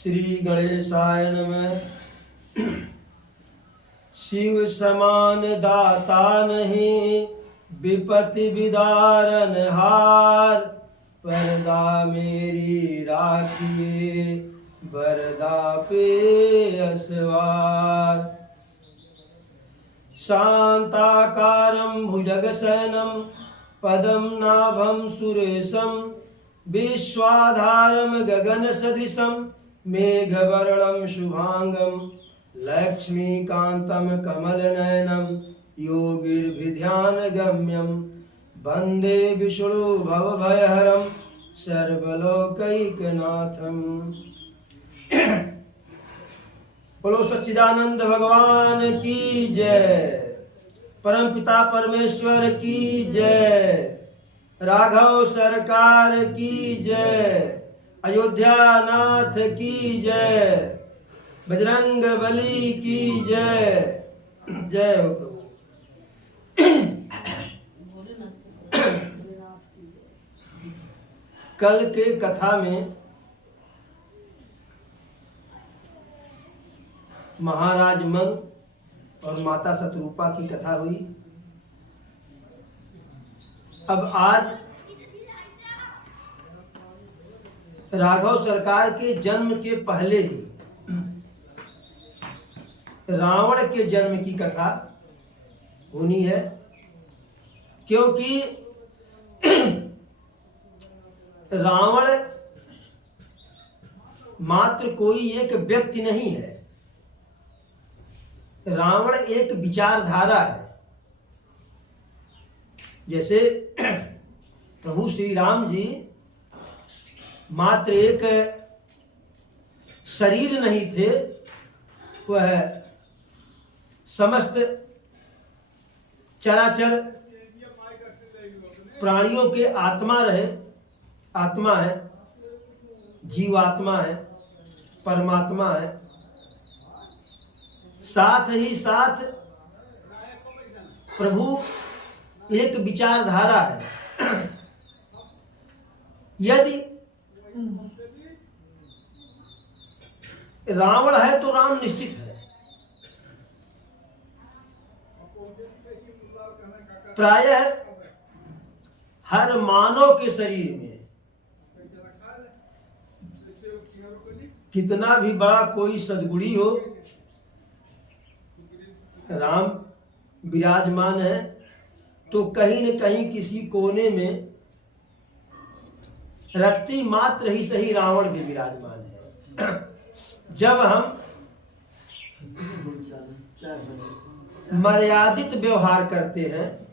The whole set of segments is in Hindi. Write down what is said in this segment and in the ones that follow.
श्री गणेशाय नमः। शिव समान दाता नहीं, विपत्ति विदारन हार। परदा मेरी राखिए, बरदा पे असवार। शांताकारं भुजगशयनं पदं नाभं सुरेशं। विश्वाधारं गगनसदृशं मेघवर्णं शुभांगं। लक्ष्मीकान्तं कमलनयनं योगिर्भिध्यानगम्यं। वन्दे विष्णु भवभयहरं सर्वलोकैकनाथं। बोलो सच्चिदानंद भगवान की जय। परमपिता परमेश्वर की जय। राघव सरकार की जय। अयोध्या नाथ की जय। बजरंग बली की जय। जय हो प्रभु। कल के कथा में महाराज मंग और माता शतरूपा की कथा हुई। अब आज राघव सरकार के जन्म के पहले ही रावण के जन्म की कथा होनी है, क्योंकि रावण मात्र कोई एक व्यक्ति नहीं है। रावण एक विचारधारा है। जैसे प्रभु श्री राम जी मात्र एक शरीर नहीं थे, वह समस्त चराचर प्राणियों के आत्मा रहे। आत्मा है, जीवात्मा है, परमात्मा है। साथ ही साथ प्रभु एक विचारधारा है। यदि रावण है तो राम निश्चित है। प्रायः हर मानव के शरीर में कितना भी बड़ा कोई सद्गुणी हो, राम विराजमान है तो कहीं न कहीं किसी कोने में रत्ती मात्र ही सही रावण भी विराजमान है। जब हम मर्यादित व्यवहार करते हैं,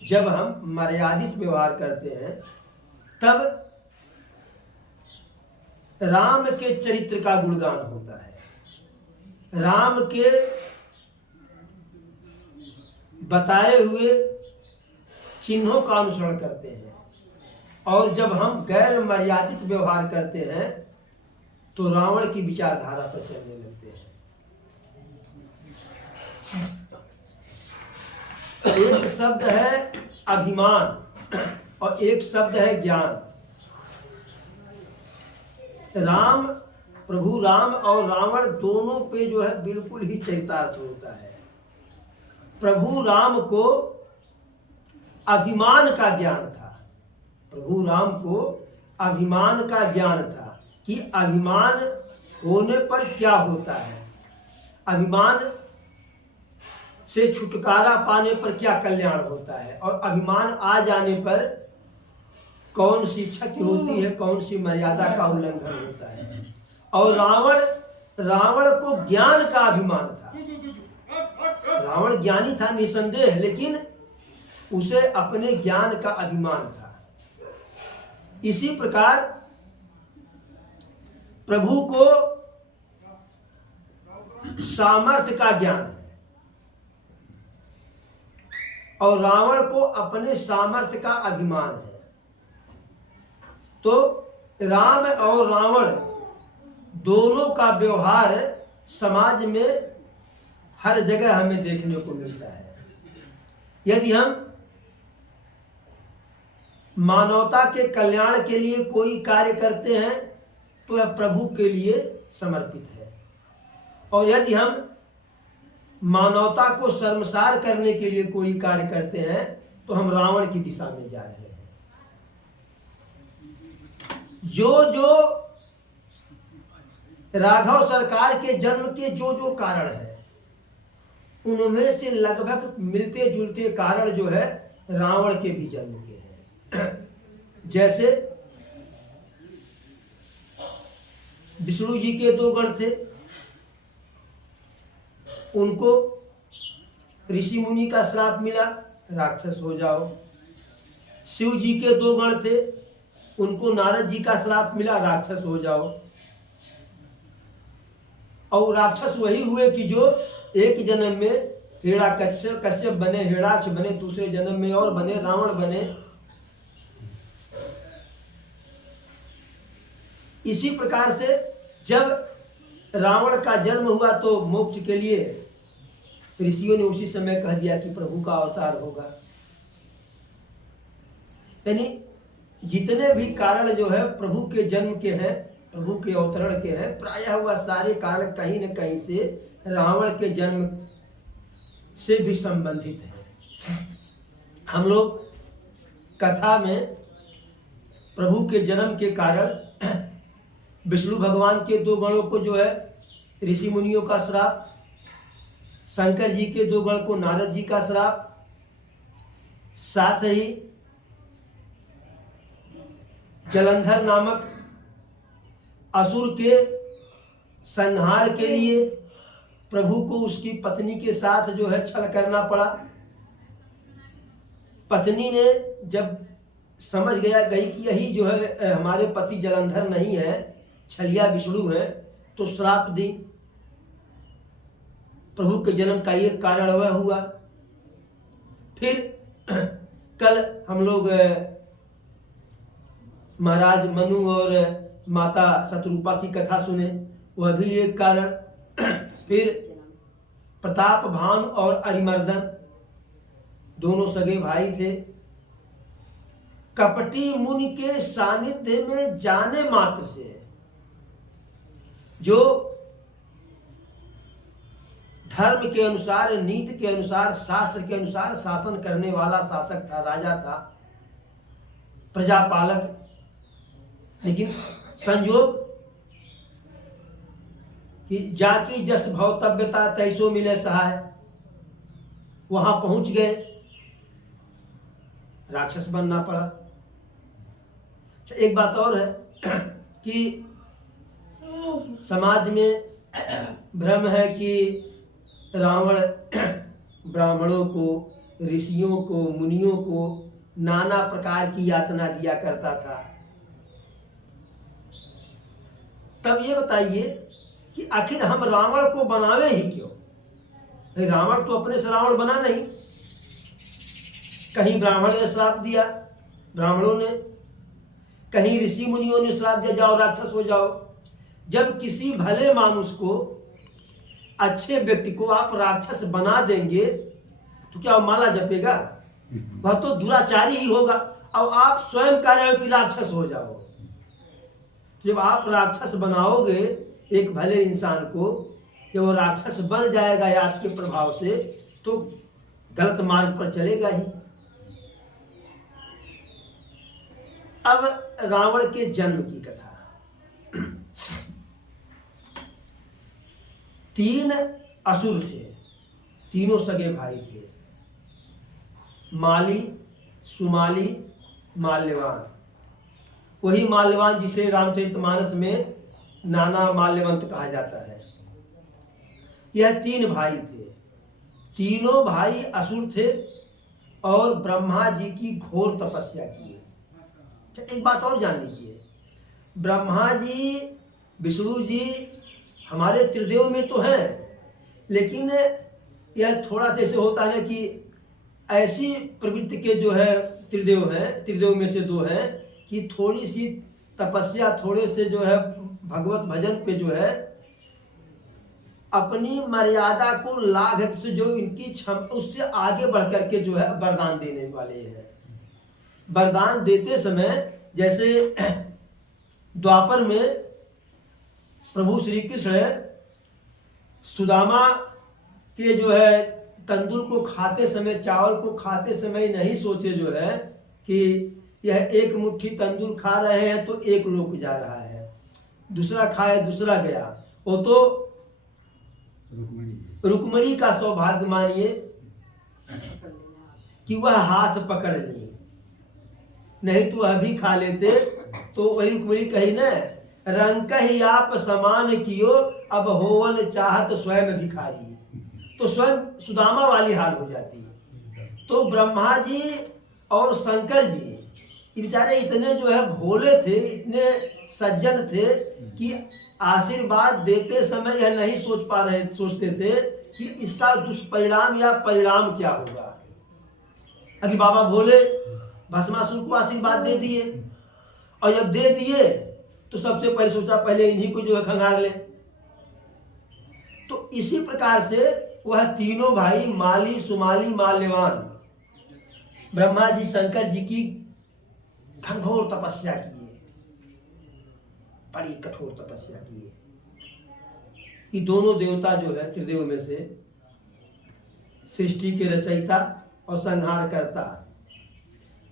जब हम मर्यादित व्यवहार करते हैं, तब राम के चरित्र का गुणगान होता है। राम के बताए हुए चिन्हों का अनुसरण करते हैं। और जब हम गैर मर्यादित व्यवहार करते हैं तो रावण की विचारधारा पर चलने लगते हैं। एक शब्द है अभिमान और एक शब्द है ज्ञान। राम, प्रभु राम और रावण दोनों पे जो है बिल्कुल ही चरितार्थ होता है। प्रभु राम को अभिमान का ज्ञान था। प्रभु राम को अभिमान का ज्ञान था कि अभिमान होने पर क्या होता है, अभिमान से छुटकारा पाने पर क्या कल्याण होता है, और अभिमान आ जाने पर कौन सी क्षति होती है, कौन सी मर्यादा का उल्लंघन होता है। और रावण को ज्ञान का अभिमान था। रावण ज्ञानी था निसंदेह, लेकिन उसे अपने ज्ञान का अभिमान था। इसी प्रकार प्रभु को सामर्थ्य का ज्ञान है और रावण को अपने सामर्थ्य का अभिमान है। तो राम और रावण दोनों का व्यवहार समाज में हर जगह हमें देखने को मिलता है। यदि हम मानवता के कल्याण के लिए कोई कार्य करते हैं तो वह प्रभु के लिए समर्पित है। और यदि हम मानवता को शर्मसार करने के लिए कोई कार्य करते हैं तो हम रावण की दिशा में जा रहे हैं। जो जो राघव सरकार के जन्म के जो जो कारण है, उनमें से लगभग मिलते जुलते कारण जो है रावण के भी जन्म के हैं। जैसे विष्णु जी के 2 गण थे, उनको ऋषि मुनि का श्राप मिला, राक्षस हो जाओ। शिव जी के 2 गण थे, उनको नारद जी का श्राप मिला, राक्षस हो जाओ। और राक्षस वही हुए कि जो एक जन्म में कश्यप बने, हिरणाक्ष बने, दूसरे जन्म में और बने रावण बने। इसी प्रकार से जब रावण का जन्म हुआ तो मोक्ष के लिए ऋषियों ने उसी समय कह दिया कि प्रभु का अवतार होगा। यानी जितने भी कारण जो है प्रभु के जन्म के हैं, प्रभु के अवतरण के हैं, प्रायः वह सारे कारण कहीं न कहीं से रावण के जन्म से भी संबंधित है। हम लोग कथा में प्रभु के जन्म के कारण विष्णु भगवान के 2 गणों को जो है ऋषि मुनियों का श्राप, शंकर जी के 2 गण को नारद जी का श्राप, साथ ही जलंधर नामक असुर के संहार के लिए प्रभु को उसकी पत्नी के साथ जो है छल करना पड़ा। पत्नी ने जब समझ गई कि यही जो है हमारे पति जलंधर नहीं है, छलिया विष्णु है, तो श्राप दी। प्रभु के जन्म का ये कारण वह हुआ। फिर कल हम लोग महाराज मनु और माता शत्रुपा की कथा सुने, वह भी एक कारण। फिर प्रताप भान और अरिमर्दन दोनों सगे भाई थे। कपटी मुनि के सानिध्य में जाने मात्र से जो धर्म के अनुसार, नीति के अनुसार, शास्त्र के अनुसार शासन करने वाला शासक था, राजा था, प्रजापालक। लेकिन संयोग कि जाकी जस भौतव्यता तैसो मिले सहाय, वहां पहुंच गए, राक्षस बनना पड़ा। एक बात और है कि समाज में भ्रम है कि रावण ब्राह्मणों को, ऋषियों को, मुनियों को नाना प्रकार की यातना दिया करता था। तब ये बताइए कि आखिर हम रावण को बनावे ही क्यों? रावण तो अपने से रावण बना नहीं। कहीं ब्राह्मण ने श्राप दिया, ब्राह्मणों ने, कहीं ऋषि मुनियों ने श्राप दिया जाओ राक्षस हो जाओ। जब किसी भले मानुष को, अच्छे व्यक्ति को आप राक्षस बना देंगे तो क्या वो माला जपेगा? वह तो दुराचारी ही होगा। अब आप स्वयं कह रहे हो कि राक्षस हो जाओ। जब आप राक्षस बनाओगे एक भले इंसान को, जब वो राक्षस बन जाएगा या आपके प्रभाव से, तो गलत मार्ग पर चलेगा ही। अब रावण के जन्म की कथा। 3 असुर थे, तीनों सगे भाई थे, माली, सुमाली, माल्यवान। वही माल्यवान जिसे रामचरितमानस में नाना माल्यवंत कहा जाता है। यह 3 भाई थे, तीनों भाई असुर थे और ब्रह्मा जी की घोर तपस्या की। एक बात और जान लीजिए, ब्रह्मा जी, विष्णु जी हमारे त्रिदेव में तो हैं, लेकिन यह थोड़ा सा ऐसे होता है कि ऐसी प्रवृत्ति के जो है त्रिदेव हैं, त्रिदेव में से 2 हैं कि थोड़ी सी तपस्या, थोड़े से जो है भगवत भजन पे जो है अपनी मर्यादा को लाघ से जो इनकी क्षमता, उससे आगे बढ़ करके जो है वरदान देने वाले हैं। वरदान देते समय जैसे द्वापर में प्रभु श्री कृष्ण सुदामा के जो है तंदूर को खाते समय, चावल को खाते समय नहीं सोचे जो है कि यह एक मुट्ठी तंदूर खा रहे हैं तो एक लोक जा रहा है, दूसरा खाए दूसरा गया। वो तो रुक्मणी का सौभाग्य मानिए कि वह हाथ पकड़ ली, नहीं तो वह भी खा लेते। तो वही रुक्मणी कही न, रंग ही आप समान कियो, अब होवन चाहत स्वयं भिखारी। तो स्वयं सुदामा वाली हाल हो जाती है। तो ब्रह्मा जी और शंकर जी ये बेचारे इतने जो है भोले थे, इतने सज्जन थे कि आशीर्वाद देते समय यह नहीं सोचते थे कि इसका दुष्परिणाम या परिणाम क्या होगा। अभी बाबा भोले भस्मासुर को आशीर्वाद दे दिए, और जब दे दिए तो सबसे पहले सोचा पहले इन्हीं को जो है खंगार ले। तो इसी प्रकार से वह तीनों भाई माली, सुमाली, माल्यवान ब्रह्मा जी शंकर जी की घनघोर तपस्या किए, बड़ी कठोर तपस्या किए। ये दोनों देवता जो है त्रिदेव में से सृष्टि के रचयिता और संहार करता,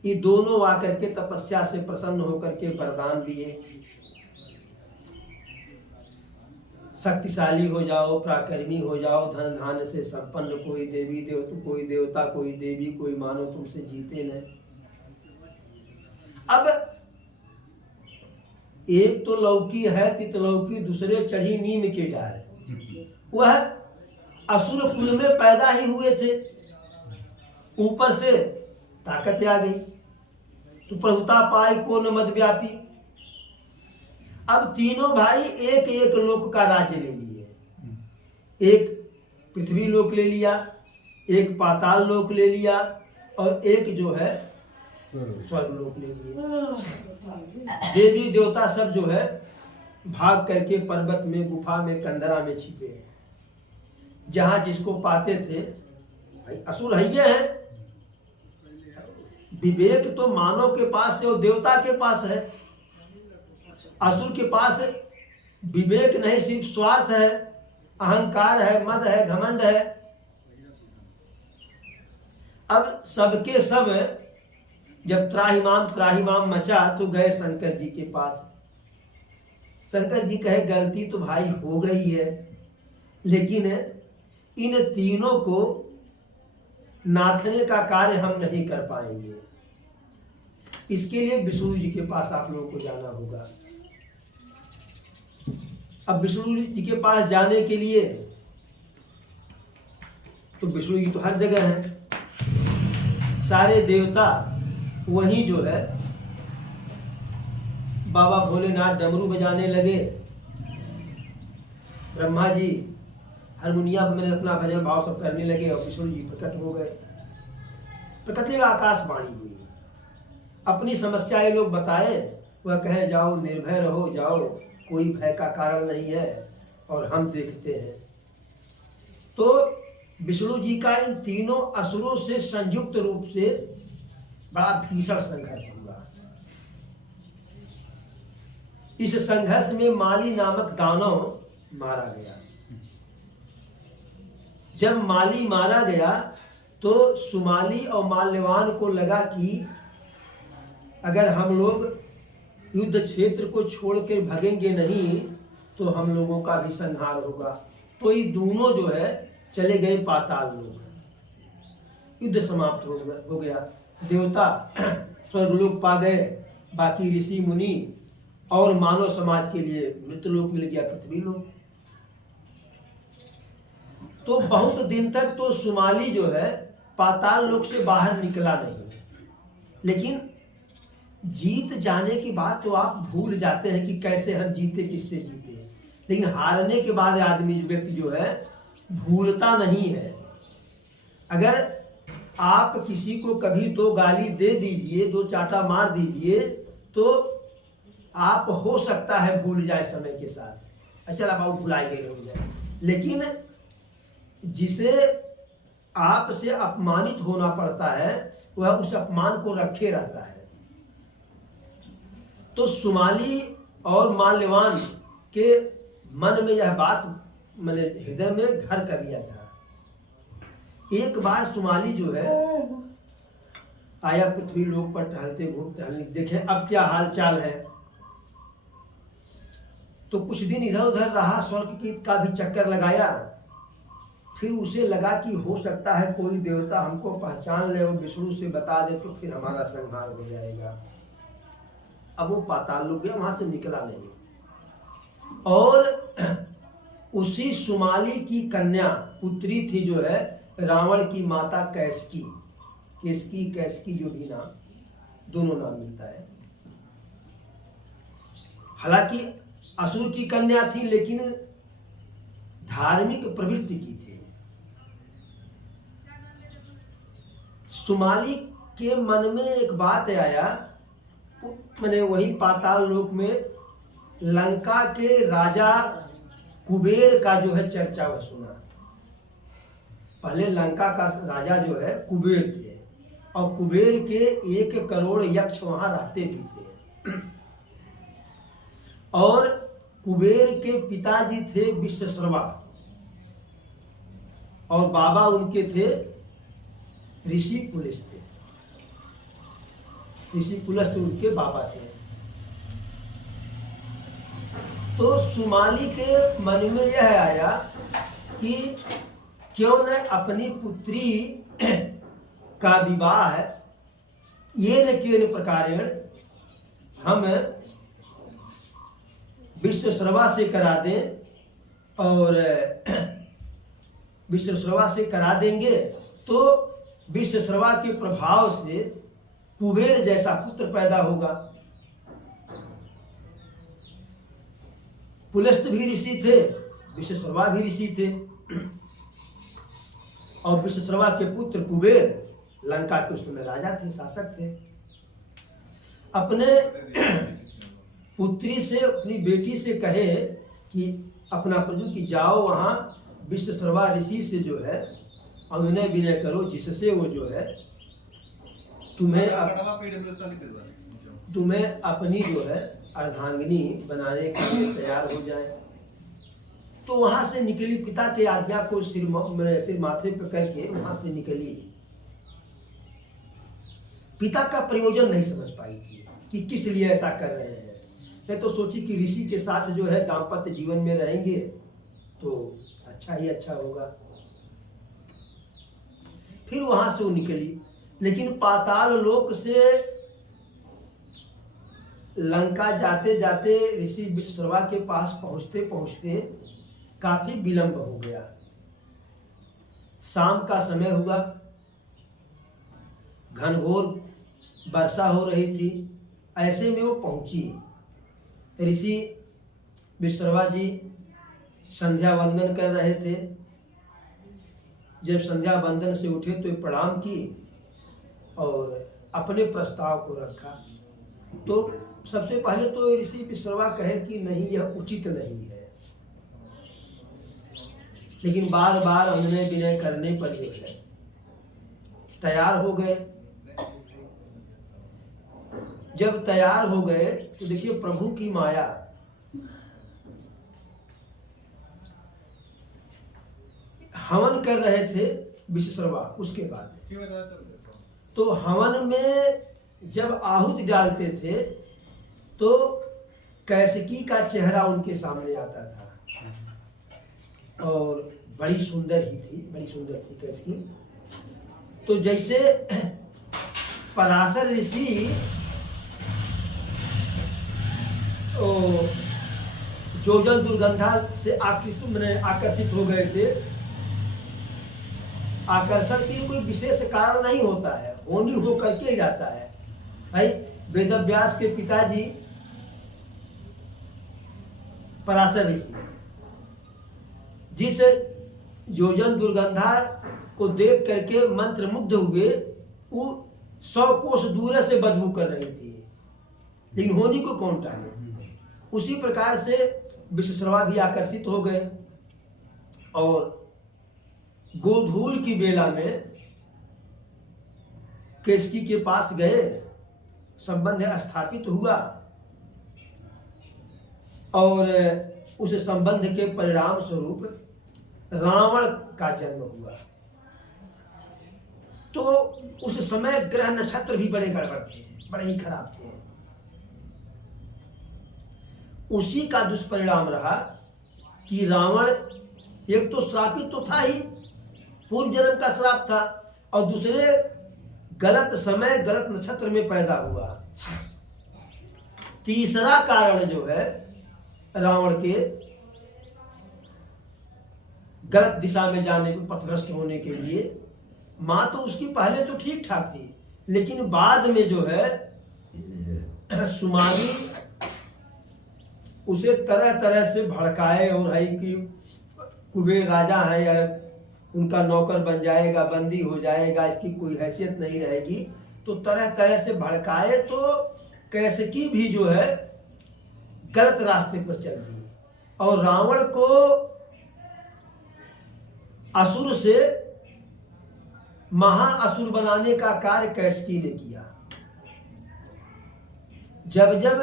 ये दोनों आकर के तपस्या से प्रसन्न होकर के वरदान दिए, शक्तिशाली हो जाओ, पराक्रमी हो जाओ, धन धान्य से संपन्न, कोई देवी कोई देवता, कोई देवी, कोई मानो तुमसे जीते न। अब एक तो लौकी है तितलौकी, दूसरे चढ़ी नीम के डाल। वह असुर कुल में पैदा ही हुए थे, ऊपर से ताकत आ गई, तो प्रभुता पाई को न मद व्यापी। अब तीनों भाई एक एक लोक का राज्य ले लिए, एक पृथ्वी लोक ले लिया, एक पाताल लोक ले लिया, और एक जो है स्वर्ग लोक ले लिया। देवी देवता सब जो है भाग करके पर्वत में, गुफा में, कंदरा में छिपे, जहां जिसको पाते थे। भाई असुर है हैं, विवेक तो मानव के पास है और देवता के पास है। असुर के पास विवेक नहीं, सिर्फ स्वार्थ है, अहंकार है, मद है, घमंड है। अब सबके सब जब त्राहिमाम मचा तो गए शंकर जी के पास। शंकर जी कहे गलती तो भाई हो गई है, लेकिन इन तीनों को नाथने का कार्य हम नहीं कर पाएंगे, इसके लिए विष्णु जी के पास आप लोगों को जाना होगा। अब विष्णु जी के पास जाने के लिए तो विष्णु जी तो हर जगह हैं, सारे देवता वहीं जो है बाबा भोलेनाथ डमरू बजाने लगे, ब्रह्मा जी हारमोनियम में अपना भजन भाव सब करने लगे, और विष्णु जी प्रकट हो गए। प्रकट में आकाशवाणी हुई, अपनी समस्या ये लोग बताए, वह कहे जाओ निर्भय रहो, जाओ कोई भय का कारण नहीं है, और हम देखते हैं। तो विष्णु जी का इन तीनों असुरों से संयुक्त रूप से बड़ा भीषण संघर्ष हुआ। इस संघर्ष में माली नामक दानव मारा गया। जब माली मारा गया तो सुमाली और माल्यवान को लगा कि अगर हम लोग युद्ध क्षेत्र को छोड़ के भगेंगे नहीं तो हम लोगों का भी संहार होगा। तो ये दोनों जो है चले गए पाताल लोक, युद्ध समाप्त हो गया। देवता स्वर्गलोक पा गए, बाकी ऋषि मुनि और मानव समाज के लिए मृत्यलोक मिल गया, पृथ्वी लोक। तो बहुत दिन तक तो सुमाली जो है पाताल लोक से बाहर निकला नहीं, लेकिन जीत जाने के बाद तो आप भूल जाते हैं कि कैसे हम जीते, किससे जीते। लेकिन हारने के बाद आदमी व्यक्ति जो है भूलता नहीं है। अगर आप किसी को कभी दो गाली दे दीजिए, दो चाटा मार दीजिए, तो आप हो सकता है भूल जाए समय के साथ, अच्छा लगा भुलाई गए हो जाए। लेकिन जिसे आपसे अपमानित होना पड़ता है वह उस अपमान को रखे रहता है। तो सुमाली और माल्यवान के मन में यह बात मैंने हृदय में घर कर लिया था। एक बार सुमाली जो है आया पृथ्वी लोक पर टहलते टहलने, देखे अब क्या हाल चाल है। तो कुछ दिन इधर उधर रहा, स्वर्ग की का भी चक्कर लगाया। फिर उसे लगा कि हो सकता है कोई देवता हमको पहचान ले और विष्णु से बता दे तो फिर हमारा संहार हो जाएगा। अब वो पाताल लोक गया, वहां से निकला नहीं। और उसी सुमाली की कन्या पुत्री थी जो है रावण की माता कैसकी, केसकी कैसकी जो भी नाम, दोनों नाम मिलता है। हालांकि असुर की कन्या थी लेकिन धार्मिक प्रवृत्ति की थी। सुमाली के मन में एक बात आया, मैंने वही पाताल लोक में लंका के राजा कुबेर का जो है चर्चा वह सुना। पहले लंका का राजा जो है कुबेर थे और कुबेर के 1 करोड़ यक्ष वहां रहते भी थे। और कुबेर के पिताजी थे विश्वश्रवा और बाबा उनके थे ऋषि पुलस्त्य। ऋषि पुलस्त्य उनके बाबा थे। तो सुमाली के मन में यह आया कि क्यों न अपनी पुत्री का विवाह ये न केन प्रकारेण हम विश्वश्रवा से करा दें। और विश्वश्रवा से करा देंगे तो विश्वश्रवा के प्रभाव से कुबेर जैसा पुत्र पैदा होगा। पुलस्त्य भी ऋषि थे, विश्वश्रवा भी ऋषि थे और विश्वश्रवा के पुत्र कुबेर लंका के उस समय राजा थे, शासक थे। अपने पुत्री से, अपनी बेटी से कहे कि अपना प्रभु की जाओ वहां विश्वश्रवा ऋषि से जो है अनुनय विनय करो, जिससे वो जो है तुम्हें अपनी जो है अर्धांगिनी बनाने के लिए तैयार हो जाए। तो वहां से निकली, पिता की आज्ञा को सिर माथे पर करके वहां से निकली। पिता का प्रयोजन नहीं समझ पाई थी कि किस लिए ऐसा कर रहे हैं। तो सोची कि ऋषि के साथ जो है दाम्पत्य जीवन में रहेंगे तो अच्छा ही अच्छा होगा। फिर वहां से वो निकली, लेकिन पाताल लोक से लंका जाते जाते ऋषि विश्वश्रवा के पास पहुंचते पहुंचते काफी विलंब हो गया। शाम का समय हुआ, घनघोर वर्षा हो रही थी। ऐसे में वो पहुंची। ऋषि विश्वश्रवा जी संध्या वंदन कर रहे थे। जब संध्या वंदन से उठे तो प्रणाम की और अपने प्रस्ताव को रखा। तो सबसे पहले तो ऋषि विश्वश्रवा कहे कि नहीं, यह उचित नहीं है। लेकिन बार बार अनुनय विनय करने पर जो है तैयार हो गए। जब तैयार हो गए तो देखिए प्रभु की माया। हवन कर रहे थे विश्वश्रवा। उसके बाद तो हवन में जब आहुति डालते थे तो कैसकी का चेहरा उनके सामने आता था और बड़ी सुंदर ही थी, बड़ी सुंदर थी कैसकी। तो जैसे पराशर ऋषि जोजन दुर्गंधा से आकर्षित हो गए थे। आकर्षण के लिए कोई विशेष कारण नहीं होता है, होनी हो करके ही जाता है। भाई वेदव्यास के पिताजी पराशर ऋषि जिस योजन दुर्गंधा को देख करके मंत्र मुग्ध हुए, वो 100 कोस दूर से बदबू कर रही थी, लेकिन होनी को कौन टाले। उसी प्रकार से विश्वश्रवा भी आकर्षित हो गए और गोधूल की बेला में कैसकी के पास गए। संबंध स्थापित हुआ और उस संबंध के परिणाम स्वरूप रावण का जन्म हुआ। तो उस समय ग्रह नक्षत्र भी बड़े गड़बड़ थे, बड़े ही खराब थे। उसी का दुष्परिणाम रहा कि रावण एक तो श्रापित तो था ही, पूर्व जन्म का श्राप था, और दूसरे गलत समय गलत नक्षत्र में पैदा हुआ। तीसरा कारण जो है रावण के गलत दिशा में जाने को, पथभ्रष्ट होने के लिए, मां तो उसकी पहले तो ठीक ठाक थी, लेकिन बाद में जो है सुमाली उसे तरह तरह से भड़काए और है कि कुबेर राजा है या उनका नौकर बन जाएगा, बंदी हो जाएगा, इसकी कोई हैसियत नहीं रहेगी, तो तरह तरह से भड़काए। तो कैसकी भी जो है गलत रास्ते पर चल दी, और रावण को असुर से महाअसुर बनाने का कार्य कैसकी ने किया। जब जब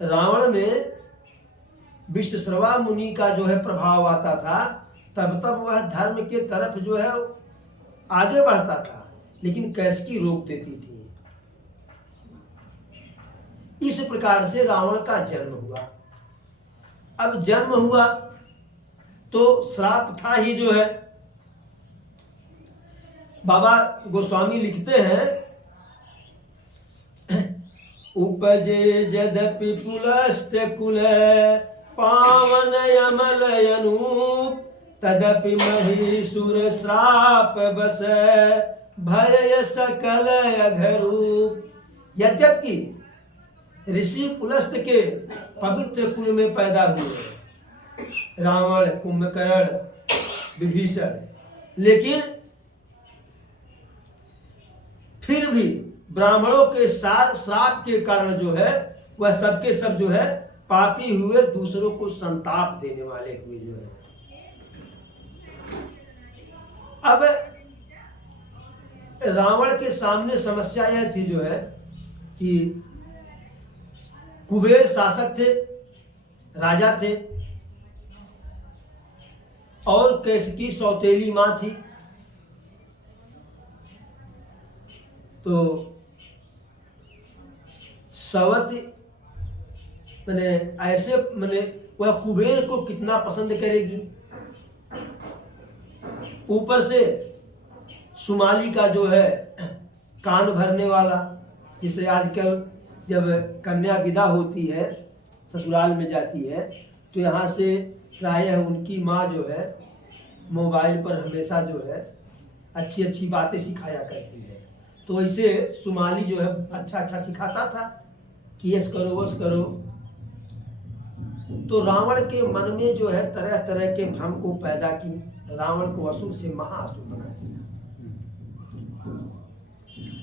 रावण में विश्वश्रवा मुनि का जो है प्रभाव आता था, तब तब वह धर्म के तरफ जो है आगे बढ़ता था, लेकिन कैसकी रोक देती थी। इस प्रकार से रावण का जन्म हुआ। अब जन्म हुआ तो श्राप था ही जो है। बाबा गोस्वामी लिखते हैं, उपजे यद्यपि पुलस्त कुल पावन यमल अनूप तदपि महिषुर श्राप बस भय सकल अघरूप। यद्यपि ऋषि पुलस्त के पवित्र कुल में पैदा हुए रावण, कुंभकर्ण, विभीषण, लेकिन फिर भी ब्राह्मणों के साथ श्राप के कारण जो है वह सबके सब जो है पापी हुए, दूसरों को संताप देने वाले हुए जो है। अब रावण के सामने समस्या यह थी जो है कि कुबेर शासक थे, राजा थे, और कैसकी सौतेली मां थी। तो सवत मैंने ऐसे मैंने वह कुबेर को कितना पसंद करेगी, ऊपर से सुमाली का जो है कान भरने वाला, जिसे आजकल जब कन्या विदा होती है, ससुराल में जाती है, तो यहाँ से प्रायः उनकी माँ जो है मोबाइल पर हमेशा जो है अच्छी अच्छी बातें सिखाया करती है। तो इसे सुमाली जो है अच्छा अच्छा सिखाता था कि यस करो वस करो। तो रावण के मन में जो है तरह तरह के भ्रम को पैदा की, रावण को असुर से महाअसुर बना दिया।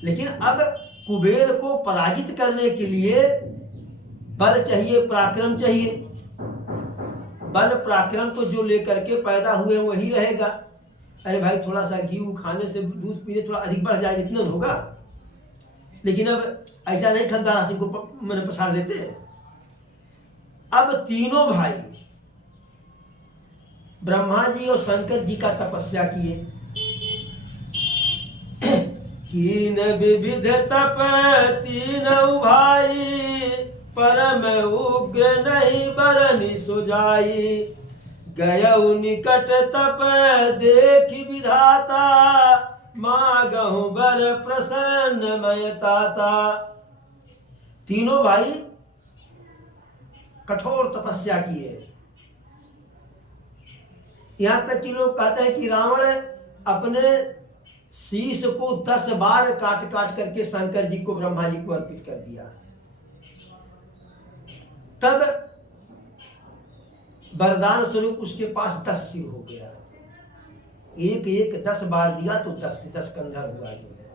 लेकिन अब कुबेर को पराजित करने के लिए बल चाहिए, पराक्रम चाहिए। बल पराक्रम तो जो लेकर के पैदा हुए वही रहेगा। अरे भाई थोड़ा सा घी खाने से, दूध पीने थोड़ा अधिक बढ़ जाए, इतना होगा। लेकिन अब ऐसा नहीं खंदारा सिंह को मैंने पछाड़ देते। अब तीनों भाई ब्रह्मा जी और शंकर जी का तपस्या किए। कीन विविध तप तीनों भाई, परम उग्र नहीं बरनि सुजाई। गयउ निकट तप देख विधाता, मांगहु बर प्रसन्न मयताता। तीनों भाई कठोर तपस्या किए। यहां तक कि लोग कहते हैं कि रावण अपने शीश को 10 बार काट काट करके शंकर जी को, ब्रह्मा जी को अर्पित कर दिया। तब वरदान स्वरूप उसके पास 10 सिर हो गया। एक एक 10 बार दिया तो 10 कंधर हुआ जो है।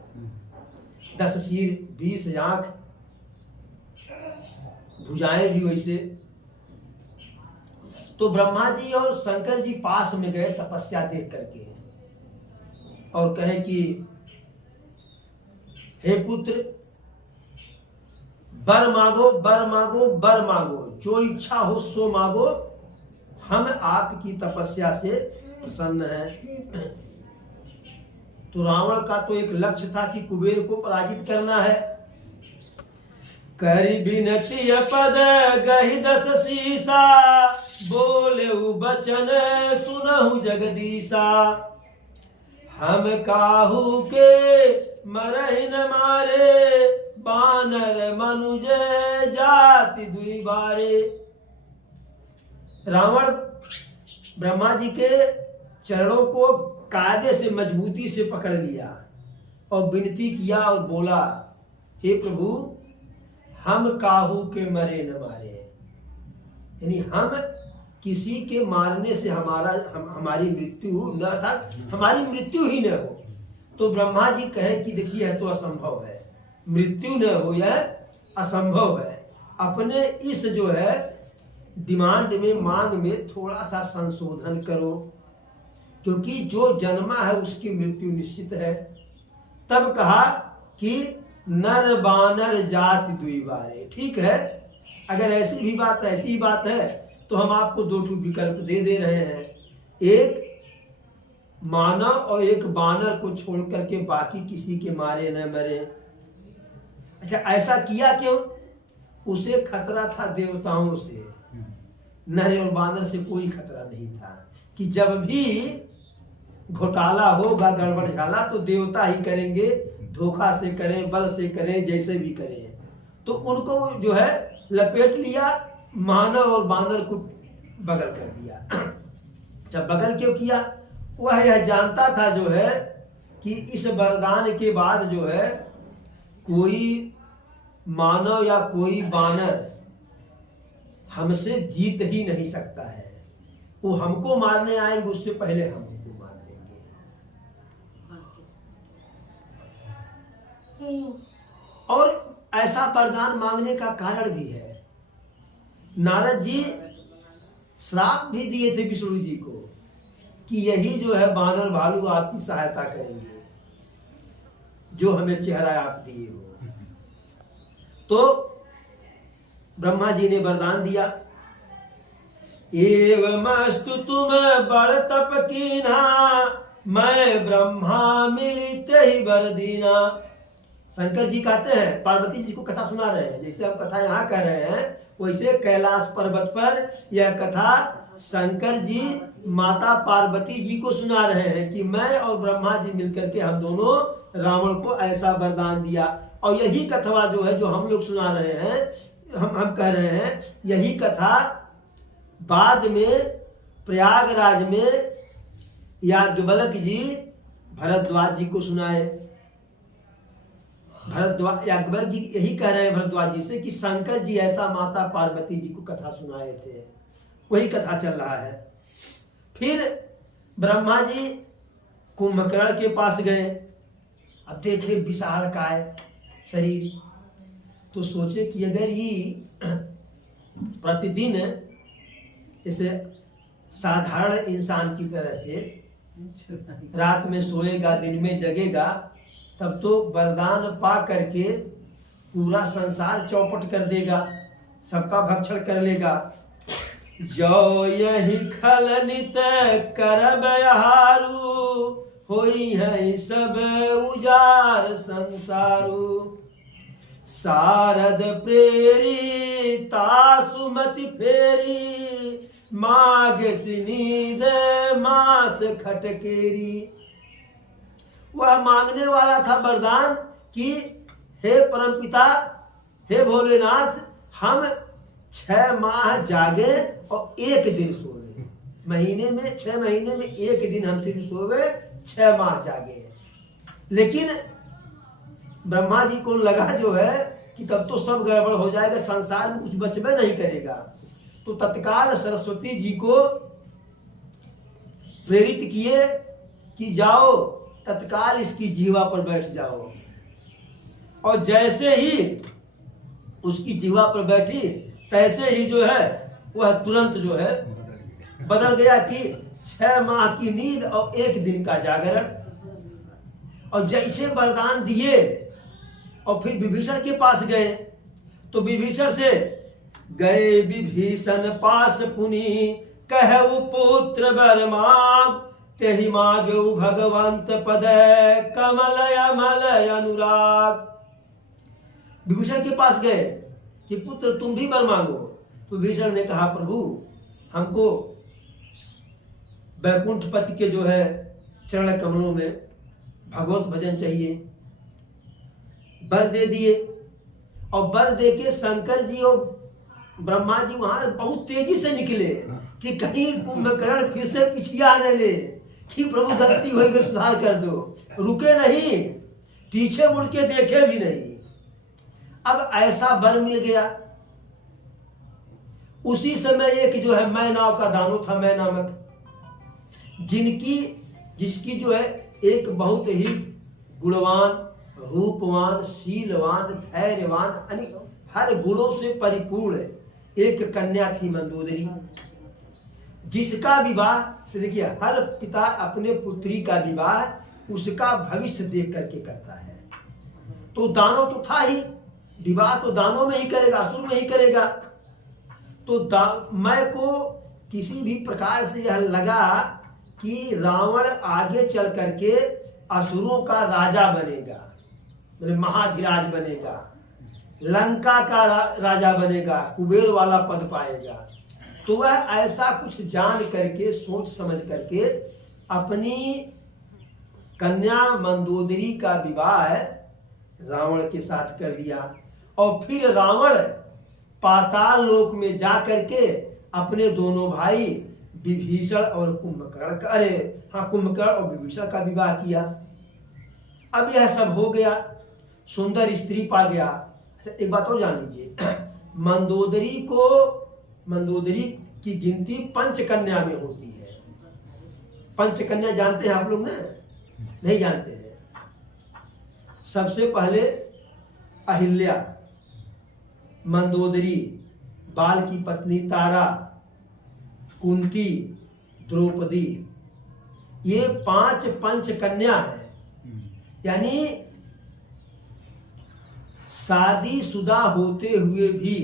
10 सिर, 20 आंख, भुजाएं भी वैसे। तो ब्रह्मा जी और शंकर जी पास में गए तपस्या देख करके, और कहे कि हे पुत्र, बर मांगो बर मांगो बर मांगो, जो इच्छा हो सो मांगो, हम आपकी तपस्या से प्रसन्न हैं। तो रावण का तो एक लक्ष्य था कि कुबेर को पराजित करना है। करी बिनती पद गहि दस सीसा, बोले बचन सुनहु जगदीशा। हम काहू के मरहि न मारे, बानर मनुज जाति दुई बारे। रावण ब्रह्मा जी के चरणों को कायदे से मजबूती से पकड़ लिया और विनती किया और बोला, हे प्रभु, हम काहू के मरे न मारे, यानी हम किसी के मारने से हमारी मृत्यु न, अर्थात हमारी मृत्यु ही न हो। तो ब्रह्मा जी कहे कि देखिए यह तो असंभव है, मृत्यु न हो यह असंभव है। अपने इस जो है डिमांड में, मांग में थोड़ा सा संशोधन करो, क्योंकि जो जन्मा है उसकी मृत्यु निश्चित है। तब कहा कि नर बानर जाति दुई बारे। ठीक है, अगर ऐसी भी बात, ऐसी ही बात है तो हम आपको दो विकल्प दे रहे हैं, एक मानव और एक बानर को छोड़ करके बाकी किसी के मारे न मरे। अच्छा, ऐसा किया क्यों? उसे खतरा था देवताओं से, नर और बानर से कोई खतरा नहीं था कि जब भी घोटाला होगा, गड़बड़ झाला, तो देवता ही करेंगे, धोखा से करें, बल से करें, जैसे भी करें। तो उनको जो है लपेट लिया, मानव और बानर को बगल कर दिया। जब बगल क्यों किया? वह यह जानता था जो है कि इस वरदान के बाद जो है कोई मानव या कोई बानर हमसे जीत ही नहीं सकता है। वो हमको मारने आएंगे, उससे पहले हम उनको मार देंगे। और ऐसा वरदान मांगने का कारण भी है। नारद जी श्राप भी दिए थे विष्णु जी को कि यही जो है बानर भालू आपकी सहायता करेंगे, जो हमें चेहरा आप दिए हो। तो ब्रह्मा जी ने वरदान दिया, एवमस्तु तुम बड़ तप कीन्हा, मैं ब्रह्मा मिलित ही वर दीना। शंकर जी कहते हैं, पार्वती जी को कथा सुना रहे हैं, जैसे हम कथा यहाँ कह रहे हैं, वैसे कैलाश पर्वत पर यह कथा शंकर जी माता पार्वती जी को सुना रहे हैं कि मैं और ब्रह्मा जी मिलकर के हम दोनों रावण को ऐसा वरदान दिया। और यही कथा जो है, जो हम लोग सुना रहे हैं, हम कह रहे हैं, यही कथा बाद में प्रयागराज में याज्ञवल्क्य जी भरद्वाज जी को सुनाए। याज्ञवल्क्य जी यही कह रहे हैं भरद्वाज जी से कि शंकर जी ऐसा माता पार्वती जी को कथा सुनाए थे, वही कथा चल रहा है। फिर ब्रह्मा जी कुंभकर्ण के पास गए, अब देखे विशालकाय शरीर, तो सोचे कि अगर ये प्रतिदिन इसे साधारण इंसान की तरह से रात में सोएगा, दिन में जगेगा, तब तो वरदान पा करके पूरा संसार चौपट कर देगा, सबका भक्षण कर लेगा। जो यही खल नित करब हारू, होई है सब उजार संसारू। सारद प्रेरी तासुमति फेरी, माग सिनीद मास खटकेरी। वह मांगने वाला था वरदान कि हे परमपिता, हे भोलेनाथ, हम 6 माह जागे और 1 दिन सोए। महीने में 6 महीने में 1 दिन हम सिर्फ सोए, 6 माह जागे। लेकिन ब्रह्मा जी को लगा जो है कि तब तो सब गड़बड़ हो जाएगा, संसार में कुछ बचबे नहीं करेगा। तो तत्काल सरस्वती जी को प्रेरित किए कि जाओ तत्काल इसकी जीवा पर बैठ जाओ। और जैसे ही उसकी जीवा पर बैठी, तैसे ही जो है वह तुरंत जो है बदल गया कि 6 माह की नींद और 1 दिन का जागरण। और जैसे वरदान दिए और फिर विभीषण के पास गए, तो विभीषण से गए विभीषण पास पुनि कहु पुत्र वर माग तेहि मांगेउ भगवंत पद कमल अमल अनुराग। विभीषण के पास गए कि पुत्र तुम भी वर मांगो। तो विभीषण ने कहा प्रभु हमको वैकुंठपति के जो है चरण कमलों में भगवत भजन चाहिए। वर दे दिए और वर दे के शंकर जी और ब्रह्मा जी वहां बहुत तेजी से निकले कि कहीं कुंभकर्ण फिर से पिछिया न ले कि प्रभु गलती हुई गई सुधार कर दो। रुके नहीं, पीछे मुड़ के देखे भी नहीं। अब ऐसा वर मिल गया। उसी समय एक जो है मैं नाव का दानो था, मैं नामक, जिसकी जो है एक बहुत ही गुणवान, रूपवान, शीलवान, धैर्यवान, हर गुणों से परिपूर्ण एक कन्या थी मंदोदरी, जिसका विवाह से देखिए हर पिता अपने पुत्री का विवाह उसका भविष्य देख करके करता है। तो दानव तो था ही, विवाह तो दानों में ही करेगा, असुर में ही करेगा। तो मैं को किसी भी प्रकार से यह लगा कि रावण आगे चल करके असुरों का राजा बनेगा, मतलब महाधिराज बनेगा, लंका का राजा बनेगा, कुबेर वाला पद पाएगा। तो वह ऐसा कुछ जान करके, सोच समझ करके अपनी कन्या मंदोदरी का विवाह रावण के साथ कर दिया। और फिर रावण पाताल लोक में जा करके अपने दोनों भाई विभीषण और कुंभकर्ण का कुंभकर्ण और विभीषण का विवाह किया। अब यह सब हो गया, सुंदर स्त्री पा गया। एक बात और जान लीजिए, मंदोदरी की गिनती पंचकन्या में होती है। पंचकन्या जानते हैं आप लोग ना? नहीं जानते हैं। सबसे पहले अहिल्या, मंदोदरी, बाल की पत्नी तारा, कुंती, द्रौपदी, ये 5 पंचकन्या हैं। यानी शादीशुदा होते हुए भी,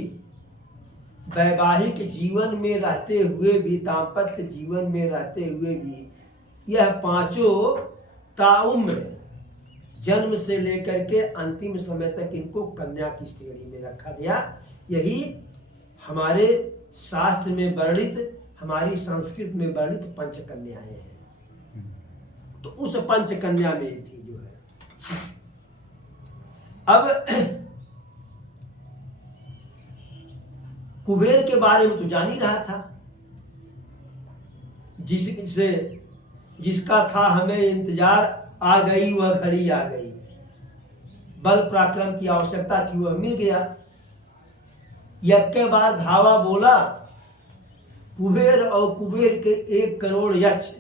वैवाहिक जीवन में रहते हुए भी, दाम्पत्य जीवन में रहते हुए भी, यह 5 ताउम्र जन्म से लेकर के अंतिम समय तक इनको कन्या की श्रेणी में रखा गया। यही हमारे शास्त्र में वर्णित, हमारी संस्कृत में वर्णित पंचकन्याएं हैं। तो उस पंचकन्या में थी जो है। अब कुबेर के बारे में तो जान ही रहा था, जिसका था हमें इंतजार, आ गई वह घड़ी आ गई। बल पराक्रम की आवश्यकता थी, वह मिल गया। यज्ञ के बाद धावा बोला। कुबेर और कुबेर के 1 करोड़ यक्ष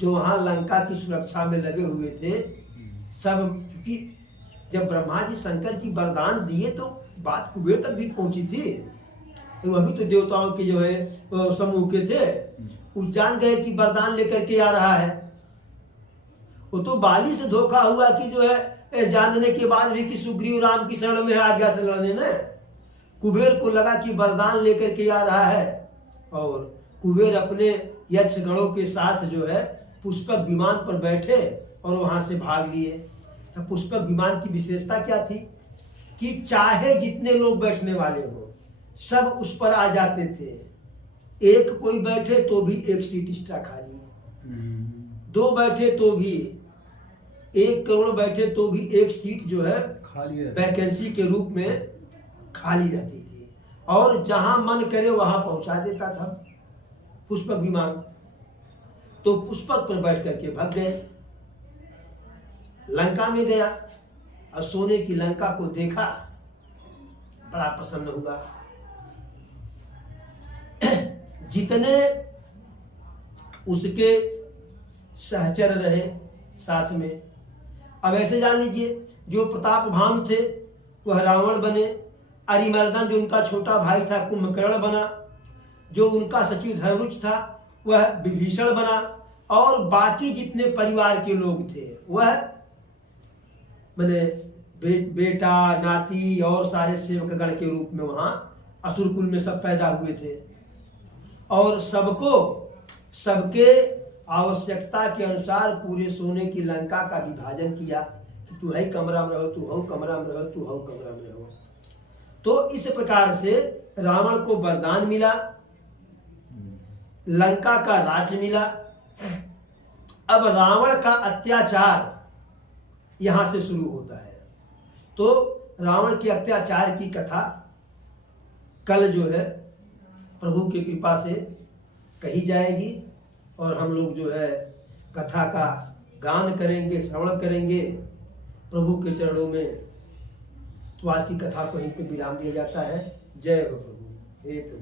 जो वहां लंका की सुरक्षा में लगे हुए थे, सब, क्योंकि जब ब्रह्मा जी शंकर की वरदान दिए तो बात कुबेर तक भी पहुंची थी। तो अभी तो देवताओं के जो है समूह के थे, उस जान गए कि वरदान लेकर के आ रहा है। वो तो बाली से धोखा हुआ कि जो है जानने के बाद भी कि सुग्रीव राम की शरण में आज्ञा से लड़ने ने। कुबेर को लगा कि वरदान लेकर के आ रहा है, और कुबेर अपने यक्षगणों के साथ जो है पुष्पक विमान पर बैठे और वहां से भाग लिए। तो पुष्पक विमान की विशेषता क्या थी कि चाहे जितने लोग बैठने वाले हो सब उस पर आ जाते थे। एक कोई बैठे तो भी 1 सीट एक्स्ट्रा खाली, 2 बैठे तो भी, 1 करोड़ बैठे तो भी 1 सीट जो है खाली वैकेंसी के रूप में खाली रहती थी। और जहां मन करे वहां पहुंचा देता था पुष्पक विमान। तो पुष्पक पर बैठ करके भाग गए, लंका में गया और सोने की लंका को देखा, बड़ा प्रसन्न हुआ। जितने उसके सहचर रहे साथ में, अब ऐसे जान लीजिए, जो प्रताप भानु थे वह रावण बने, अरिमर्दन जो उनका छोटा भाई था कुंभकर्ण बना, जो उनका सचिव धर्मरुच था वह विभीषण बना, और बाकी जितने परिवार के लोग थे वह मैंने बेटा नाती और सारे सेवक गण के रूप में वहां असुर कुल में सब पैदा हुए थे, और सबको सबके आवश्यकता के अनुसार पूरे सोने की लंका का विभाजन किया कि तू है कमरा में रहो, तू हो कमरा में रहो, तू हो कमरा में रहो। तो इस प्रकार से रावण को वरदान मिला, लंका का राज्य मिला। अब रावण का अत्याचार यहां से शुरू होता है। तो रावण के अत्याचार की कथा कल जो है प्रभु की कृपा से कही जाएगी, और हम लोग जो है कथा का गान करेंगे, श्रवण करेंगे प्रभु के चरणों में। तो आज की कथा को यहीं पे विराम दिया जाता है। जय हो प्रभु। हे प्रभु।